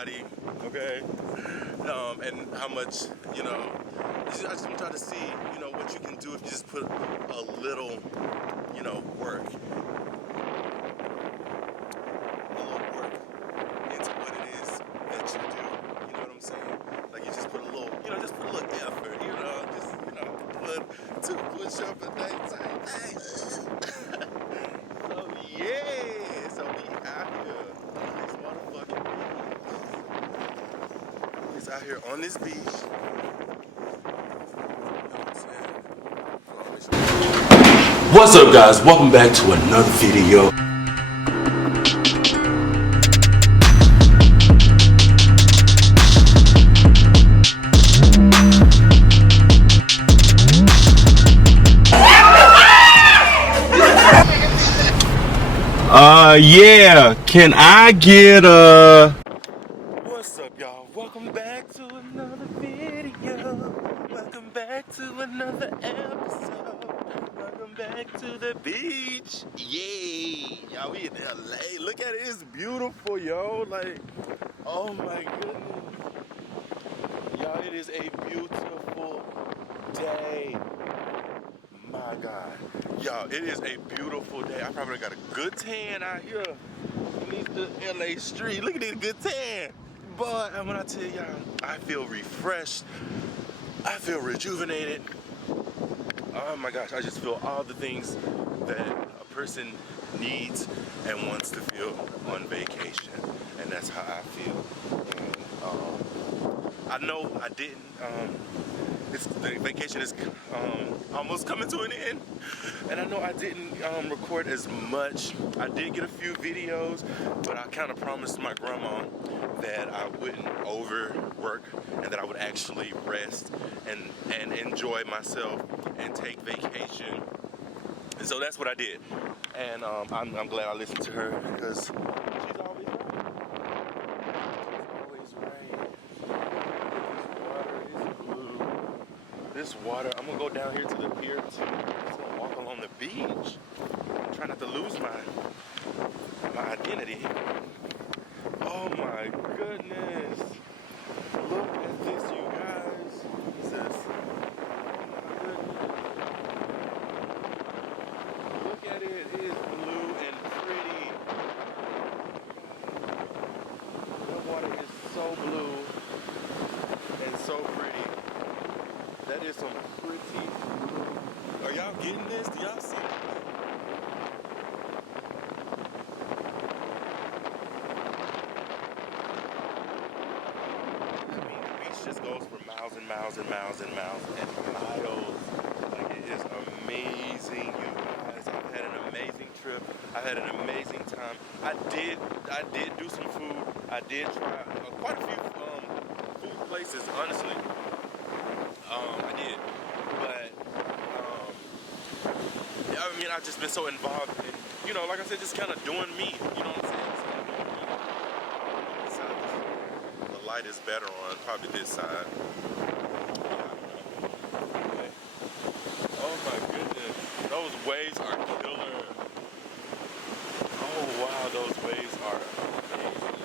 body, okay? And how much, you know, I just want y'all to see, you know, what you can do if you just put a little, you know, work. Into what it is that you do. You know what I'm saying? Like you just put a little, you know, just put a little effort, you know, just, you know, put 2 push-ups a day type thing. So yeah, so we out here on this motherfucking beach. He's out here on this beach. You know what I'm saying? What's up, guys? Welcome back to another video. Yeah, can I get What's up, y'all? Welcome back to another video. Welcome back to another episode. Welcome back to the beach. Yay! Y'all, we in LA. Look at it, it's beautiful, yo. Like, oh my goodness. Y'all, it is a beautiful day. My God. Y'all, it is a beautiful day. I probably got a good tan out here beneath the LA street. Look at this good tan. But when I tell y'all, I feel refreshed. I feel rejuvenated. Oh my gosh, I just feel all the things that a person needs and wants to feel on vacation. And that's how I feel. And I know I didn't. The vacation is almost coming to an end, and I know I didn't record as much. I did get a few videos, but I kind of promised my grandma that I wouldn't overwork and that I would actually rest and enjoy myself and take vacation. And so that's what I did, and I'm glad I listened to her because she's always right. This water, I'm gonna go down here to the pier to walk along the beach. I'm trying not to lose my identity. Oh my goodness. Look at this, you guys. Jesus. Oh my goodness. Look at it. It is blue and pretty. The water is so blue and so pretty. That is some pretty blue. Are y'all getting this? Do y'all see it? I mean, the beach just goes for miles and miles and miles and miles and miles. Like, it is amazing, you guys. I've had an amazing trip. I had an amazing time. I did do some food. I did try quite a few food places, honestly. I did, but I mean, I've just been so involved in, you know, like I said, just kind of doing me. You know what I'm saying? So, the light is better on probably this side. Okay. Oh my goodness, those waves are killer. Oh wow, those waves are amazing.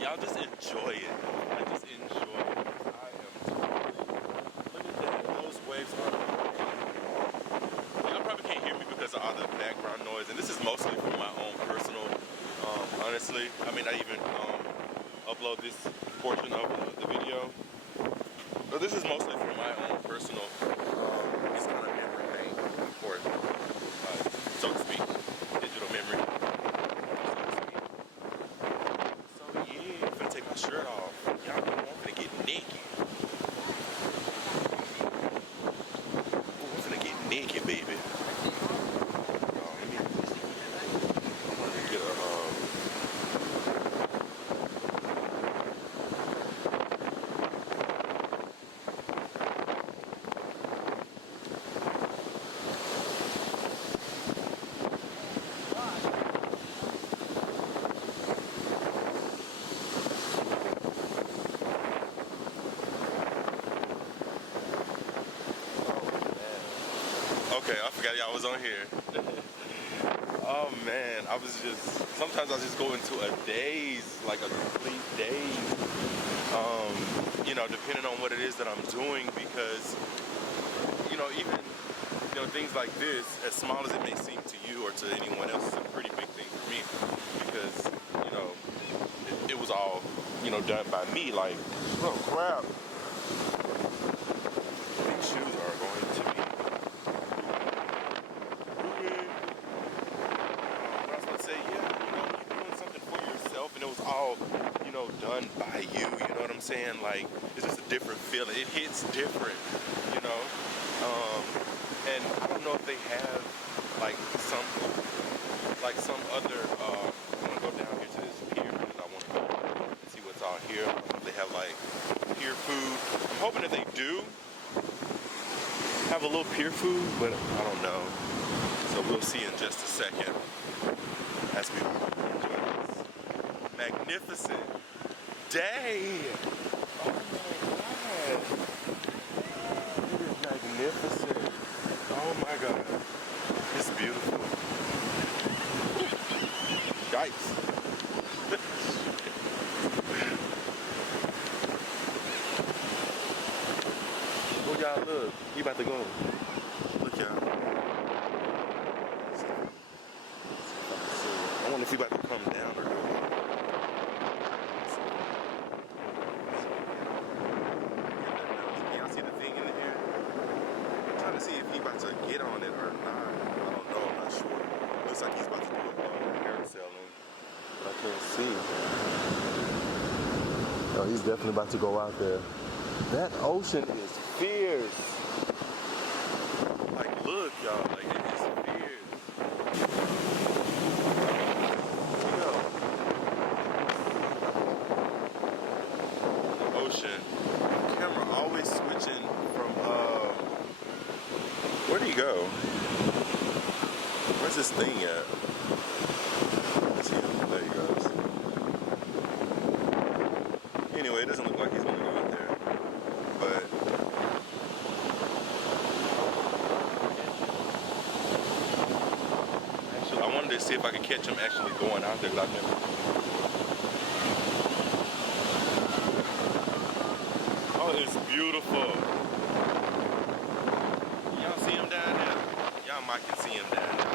Y'all just enjoy it. I just enjoy it. Waves are y'all probably can't hear me because of all the background noise, and this is mostly for my own personal, honestly. I mean, I even upload this portion of the video, but this is mostly for my own personal, it's kind of memory bank, of course, so to speak, digital memory, so yeah, I'm gonna take my shirt off. Y'all know I'm gonna get naked. Naked, baby. Let me get a Okay, I forgot y'all was on here. Oh man, sometimes I just go into a daze, like a complete daze. Depending on what it is that I'm doing, because even things like this, as small as it may seem to you or to anyone else, is a pretty big thing for me, because it was all done by me. Like, oh crap, these shoes are going to be ruined. But I was gonna say, yeah, you're doing something for yourself, and it was all done by you. You know what I'm saying? Like, it's just a different feeling. It hits different, you know. And I don't know if they have like some other. I want to go down here to this pier because I want to see what's out here. I don't know if they have like pier food. I'm hoping that they do have a little pier food, but I don't know. So we'll see in just a second as we enjoy this magnificent day. Oh my God. It is magnificent. Oh my God. It's beautiful. Yikes. Oh y'all, look. He about to go. Look y'all. I wonder if he about to come down or go. See if he's about to get on it or not. I don't know, I'm not sure. Looks like he's about to do a carousel, but I can't see. Oh, he's definitely about to go out there. That ocean is fierce. Like, look, y'all, like, it is fierce. The ocean. The camera always switching from, where'd he go? Where's this thing at? Let's see. There he goes. Anyway, it doesn't look like he's gonna go out there. But actually, I wanted to see if I could catch him actually going out there, because I've never. Oh, it's beautiful. Y'all see him down there? Y'all might can see him down there.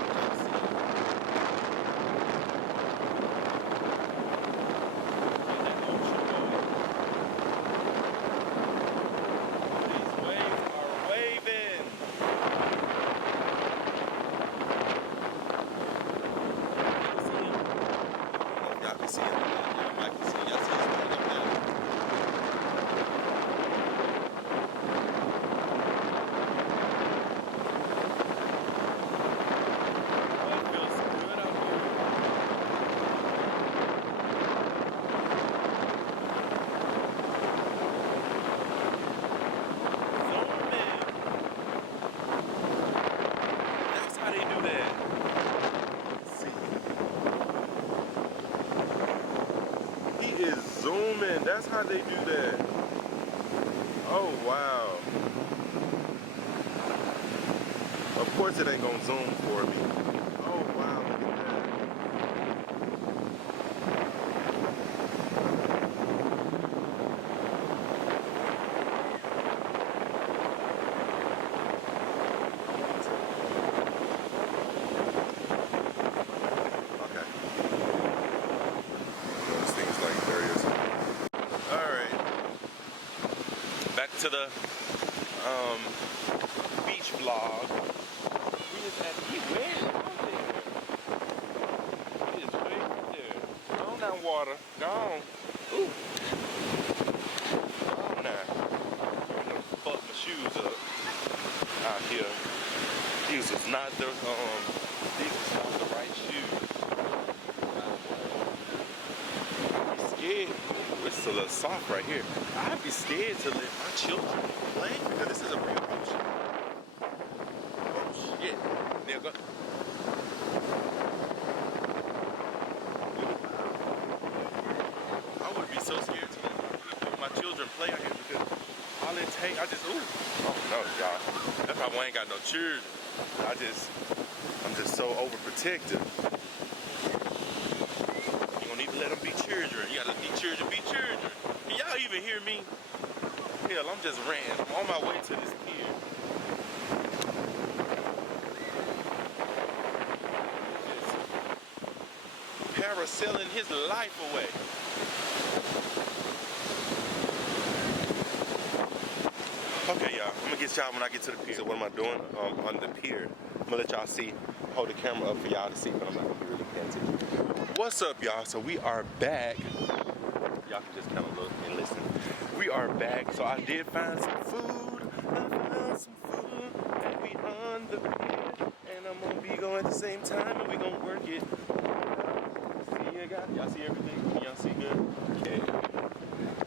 These waves are waving. Y'all can see him. Y'all might can see him. Y'all see him down there. Zooming, that's how they do that. Oh wow. Of course it ain't gonna zoom for me. Oh wow, look at that. Okay. This thing's like various. Alright. Back to the beach vlog. He is way out there. He is way out there. Go on that water. Go on. Ooh. Go on now. I'm gonna fuck my shoes up out here. These was not the right shoes. I'd be scared. It's a little soft right here. I'd be scared to let my children play because this is a real ocean. Oh shit. There go. I would be so scared to let my children play out here because all it takes, oh no, y'all. That's why I ain't got no children. I'm just so overprotective. children be children. Can y'all even hear me? Hell, I'm just ranting. I'm on my way to this pier. Just parasailing his life away. Okay, y'all, I'm gonna get y'all when I get to the pier. So what am I doing on the pier? I'm gonna let y'all see, hold the camera up for y'all to see, but I'm not gonna be really paying attention. What's up, y'all? So we are back. Y'all can just kind of look and listen. We are back. So I did find some food. I found some food. And we on the pier. And I'm gonna be going at the same time and we gonna work it. See you guys? Y'all see everything? Can y'all see good? Okay.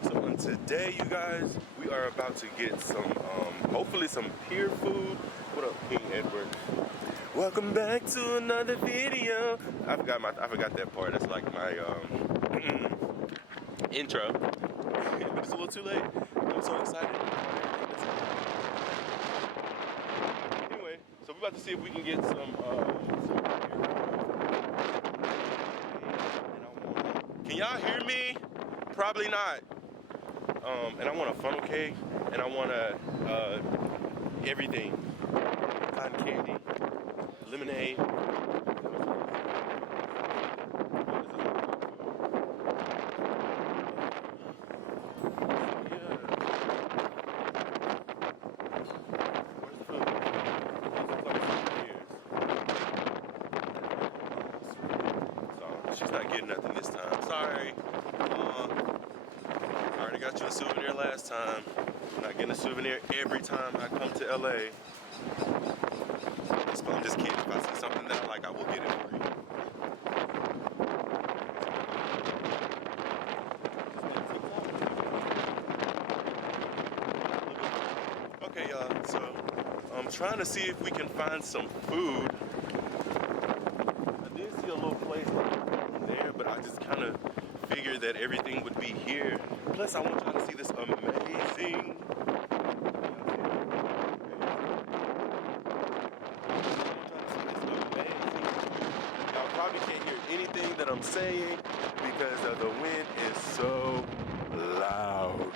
So on today, you guys, we are about to get some, hopefully some pier food. What up, King Edward? Welcome back to another video. I forgot that part. That's like my intro. But it's a little too late. I'm so excited. Anyway, so we're about to see if we can get some can y'all hear me? Probably not. And I want a funnel cake, and I want everything. Cotton candy, lemonade. She's not getting nothing this time. Sorry. I already got you a souvenir last time. I'm not getting a souvenir every time I come to LA. I'm just kidding. If I see something that I like, I will get it for you. Okay, y'all. So I'm trying to see if we can find some food. I did see a little place there, but I just kind of figured that everything would be here. Plus, I want y'all to see this amazing. Y'all probably can't hear anything that I'm saying because the wind is so loud.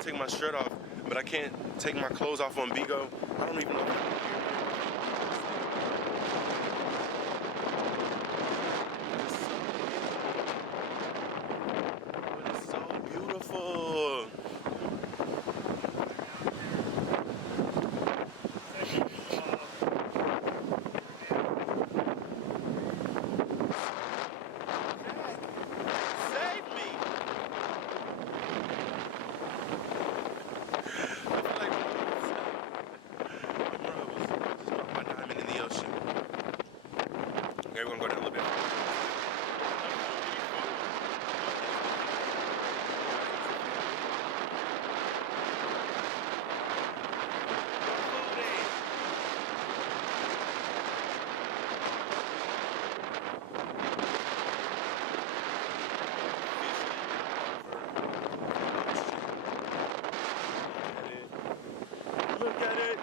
Take my shirt off, but I can't take my clothes off on Bigo. I don't even know if but it's so beautiful. Save me. Okay, we're gonna go down a little bit. Look at it.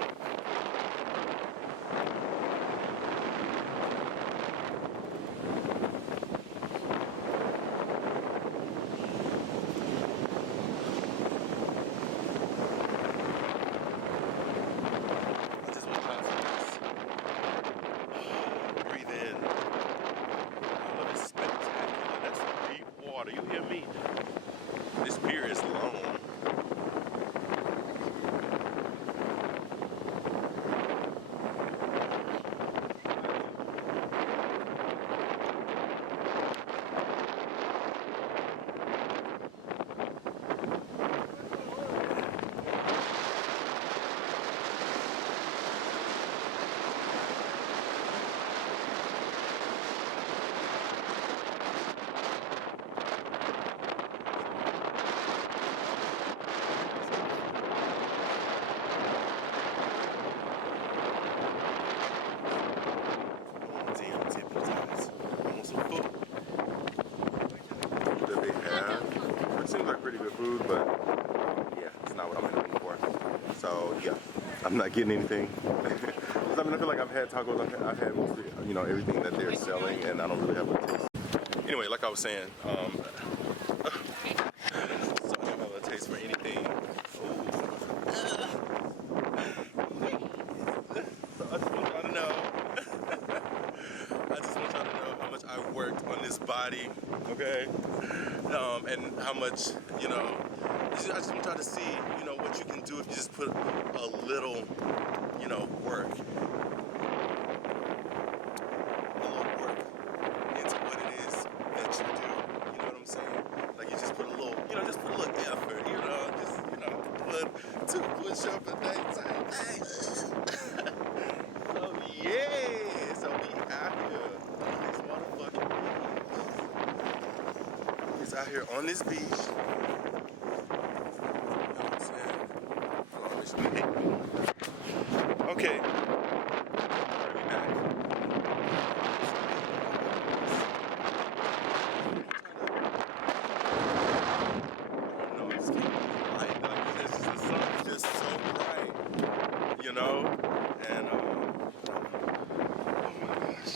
You hear me? This pier is long. food, but yeah, it's not what I'm in the mood for. So yeah, I'm not getting anything. I mean, I feel like I've had tacos, I've had mostly, you know, everything that they're selling, and I don't really have a taste. Anyway, like I was saying, so I don't have a taste for anything. So I just want y'all to know. I just want y'all to know how much I worked on this body, okay? And how much, you know, I just want y'all to see, you know, what you can do if you just put a little, you know, work. A little work into what it is that you do. You know what I'm saying? Like you just put a little, you know, just put a little effort, you know, just, you know, put 2 push-ups a day type thing. So yeah, so we out here on this motherfucking beach. It's out here on this beach. You know what I'm saying? Okay. I'll be back. No, it's like this. The sun is just so bright, you know, and oh my gosh.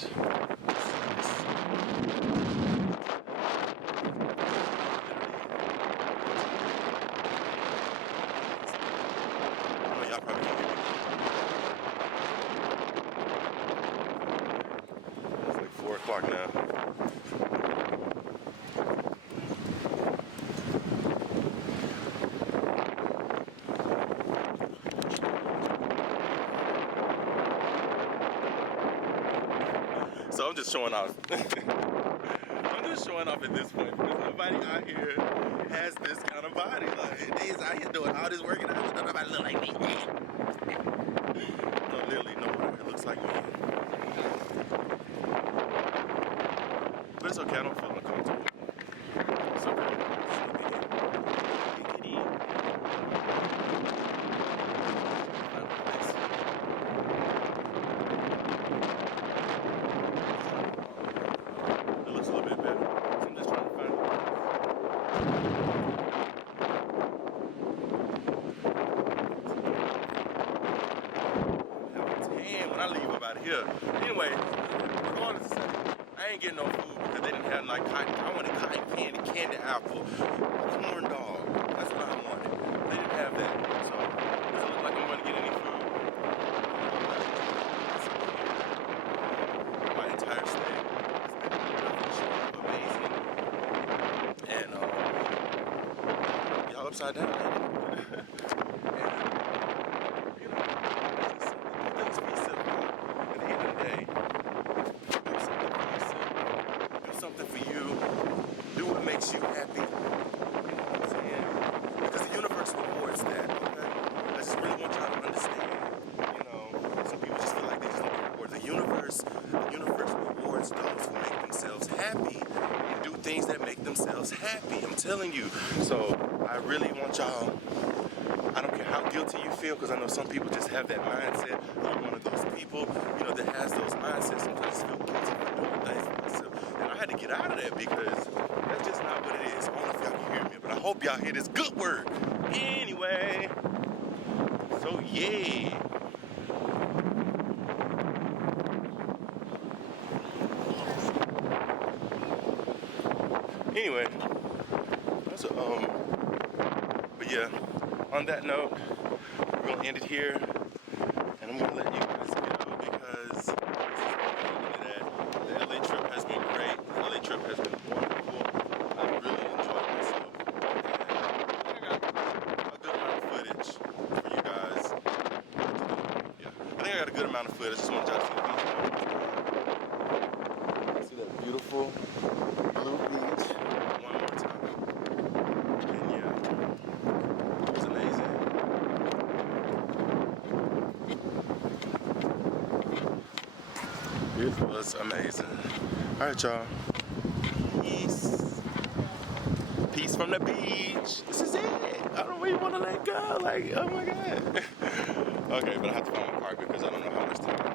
Y'all probably can't hear me. It's like 4 o'clock now. So I'm just showing off. I'm just showing off at this point because nobody out here has this kind of body. Like they is out here doing all this work and nobody look like me. No, literally nobody looks like me. But it's okay, I don't feel uncomfortable. It's okay. It looks a little bit better. So I'm just trying to find it. When I leave up out of here. Anyway, regardless of that, I ain't getting no food because they didn't have like cotton. I wanted cotton candy, candy apple, corn dog. That's what I wanted. They didn't have that. So it doesn't look like I'm going to get any food. My entire stay has been amazing. And y'all upside down. Something for you, do what makes you happy. You know what I'm saying? Because the universe rewards that, okay? I just really want y'all to understand. You know, some people just feel like they just don't get rewarded. The universe rewards those who make themselves happy and do things that make themselves happy. I'm telling you. So I really want y'all, I don't care how guilty you feel, because I know some people just have that mindset. I'm one of those people, you know, that has those mindsets. Sometimes I feel guilty for doing things for myself. And I had to get out of that because that's just not what it is. I don't know if y'all can hear me, but I hope y'all hear this good word. Anyway, so yeah. Anyway, that's but yeah, on that note, we're gonna end it here, and I'm gonna let you guys go because the LA trip has been great. The LA trip has been wonderful. I really enjoyed myself. And I got a good amount of footage for you guys. Yeah, I think I got a good amount of footage. I just want y'all to see the beach. See that beautiful blue beach one more time. And yeah, it was amazing. It was amazing. All right, y'all. Peace. Peace from the beach. This is it. I don't really want to let go. Like, oh my God. Okay, but I have to find my car because I don't know how much time